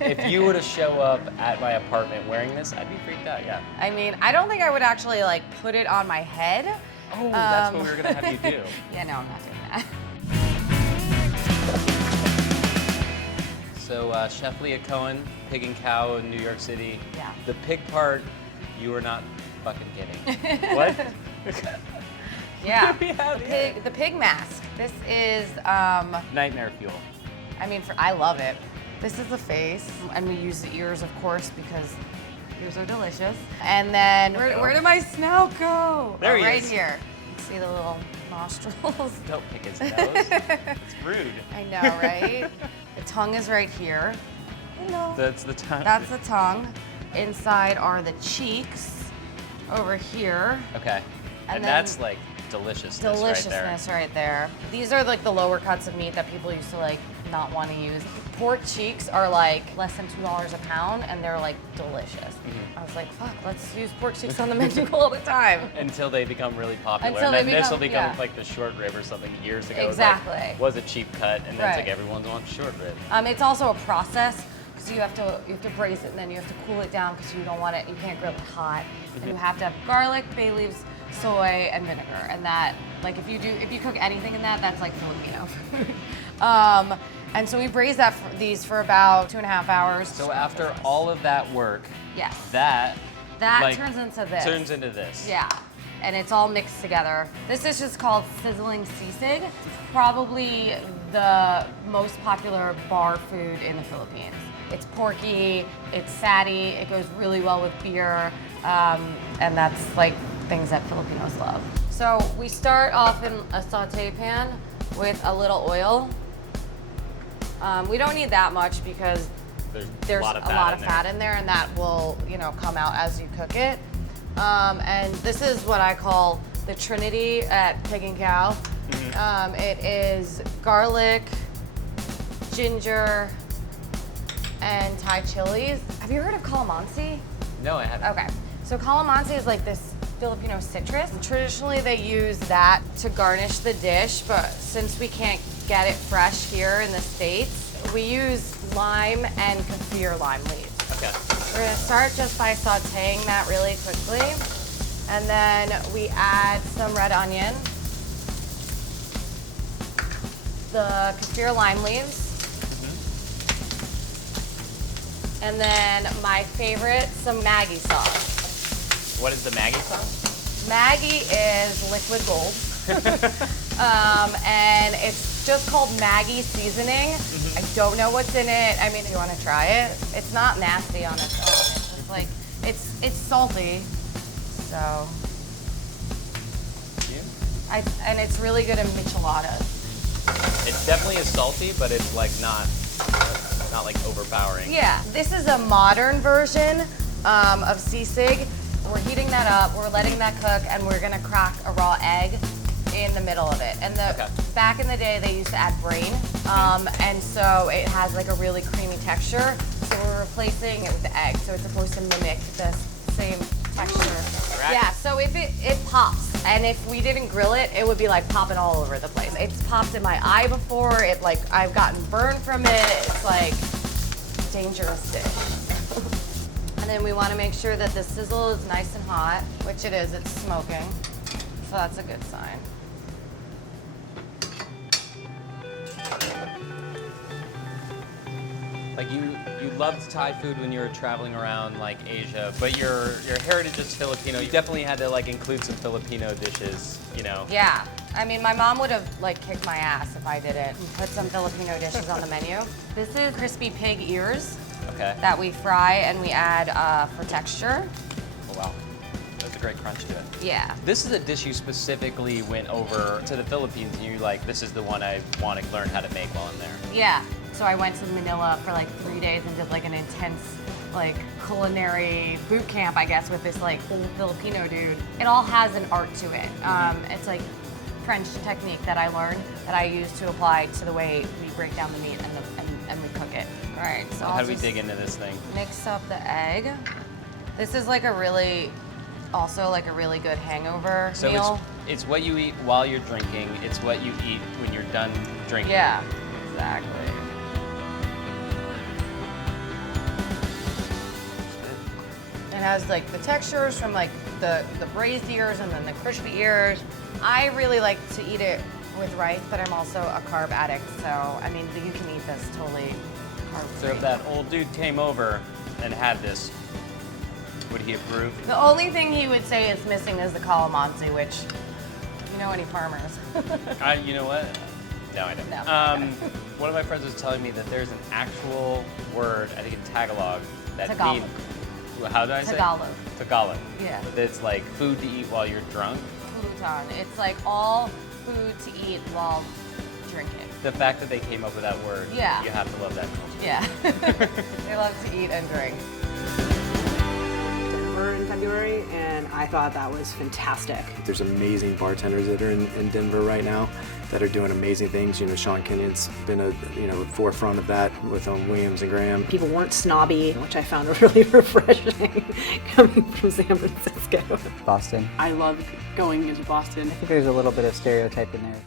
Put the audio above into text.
If you were to show up at my apartment wearing this, I'd be freaked out, yeah. I mean, I don't think I would actually like put it on my head. Oh, that's what we were gonna have you do. Yeah, no, I'm not doing that. So Chef Leah Cohen, Pig and Khao in New York City. Yeah. The pig part, you were not fucking kidding. What? Yeah. What do we have here? The pig mask. This is, Nightmare fuel. I mean, I love it. This is the face, and we use the ears, of course, because ears are delicious. And then, where did my snout go? There he right is. here. See the little nostrils? Don't pick his nose. It's rude. I know, right? The tongue is right here. Hello. That's the tongue. That's the tongue. Inside are the cheeks over here. Okay. And then that's like deliciousness right there. These are like the lower cuts of meat that people used to like not want to use. Pork cheeks are like less than $2 a pound, and they're like delicious. Mm-hmm. I was like, fuck, let's use pork cheeks on the menu all the time. Until they become really popular. Until and then they this will become- become yeah. like the short rib or something years ago. Exactly. Was a cheap cut, and then it's Right. like everyone wants short rib. It's also a process because you have to braise it, and then you have to cool it down because you don't want it. You can't grill it hot, and you have to have garlic, bay leaves, soy, and vinegar. And that, like, if you cook anything in that, that's like Filipino food. And so we braise these for about 2.5 hours. So after all of that work, Yes. that like, turns into this. Turns into this. Yeah, and it's all mixed together. This dish is called Sizzling Sisig. It's probably the most popular bar food in the Philippines. It's porky, it's fatty, it goes really well with beer, and that's like things that Filipinos love. So we start off in a saute pan with a little oil. We don't need that much because there's a lot of fat in there, and that will, come out as you cook it. And this is what I call the Trinity at Pig and Khao. Mm-hmm. It is garlic, ginger, and Thai chilies. Have you heard of calamansi? No, I haven't. Okay, so calamansi is like this Filipino citrus. Traditionally, they use that to garnish the dish, but since we can't get it fresh here in the States, we use lime and kaffir lime leaves. Okay. We're gonna start just by sauteing that really quickly, and then we add some red onion, the kaffir lime leaves, and then my favorite, some Maggi sauce. What is the Maggi sauce? Maggi is liquid gold. And it's just called Maggi seasoning. I don't know what's in it. I mean, if you want to try it, it's not nasty on its own. It's just like, it's salty, so. And it's really good in micheladas. It definitely is salty, but it's like not like overpowering. Yeah, this is a modern version of sisig. We're heating that up, we're letting that cook, and we're gonna crack a raw egg in the middle of it. And back in the day, they used to add brain, and so it has like a really creamy texture. So we're replacing it with the egg, so it's supposed to mimic the same texture. Right. Yeah, so if it pops, and if we didn't grill it, it would be like popping all over the place. It's popped in my eye before. I've gotten burned from it. It's like dangerous dish. And then we want to make sure that the sizzle is nice and hot, which it is. It's smoking, so that's a good sign. Like you loved Thai food when you were traveling around like Asia, but your heritage is Filipino. You definitely had to like include some Filipino dishes, Yeah, I mean, my mom would have like kicked my ass if I didn't put some Filipino dishes on the menu. This is crispy pig ears that we fry and we add for texture. Oh wow, that's a great crunch to it. Yeah. This is a dish you specifically went over to the Philippines and you like, this is the one I want to learn how to make while I'm there. Yeah. So I went to Manila for like 3 days and did like an intense like culinary boot camp, I guess, with this like Filipino dude. It all has an art to it. It's like French technique that I learned that I use to apply to the way we break down the meat and we cook it. All right, so how do we dig into this thing? Mix up the egg. This is like also like a really good hangover meal. So it's what you eat while you're drinking. It's what you eat when you're done drinking. Yeah, exactly. It has like the textures from like the braised ears and then the crispy ears. I really like to eat it with rice, but I'm also a carb addict, so I mean, you can eat this totally carb-free. So if that old dude came over and had this, would he approve? The only thing he would say is missing is the calamansi, which, you know any farmers? You know what? No, I don't. No. One of my friends was telling me that there's an actual word, I think in Tagalog, that Tagalog. means, how do I say it? Tagalog. Tagalog. Yeah. That's like food to eat while you're drunk. Fulutan. It's like all food to eat while drinking. The fact that they came up with that word, Yeah. you have to love that culture. Yeah. They love to eat and drink. Denver in February, and I thought that was fantastic. There's amazing bartenders that are in Denver right now that are doing amazing things. You know, Sean Kenyon's been a forefront of that with Williams and Graham. People weren't snobby, which I found really refreshing coming from San Francisco. Boston. I love going into Boston. I think there's a little bit of stereotype in there.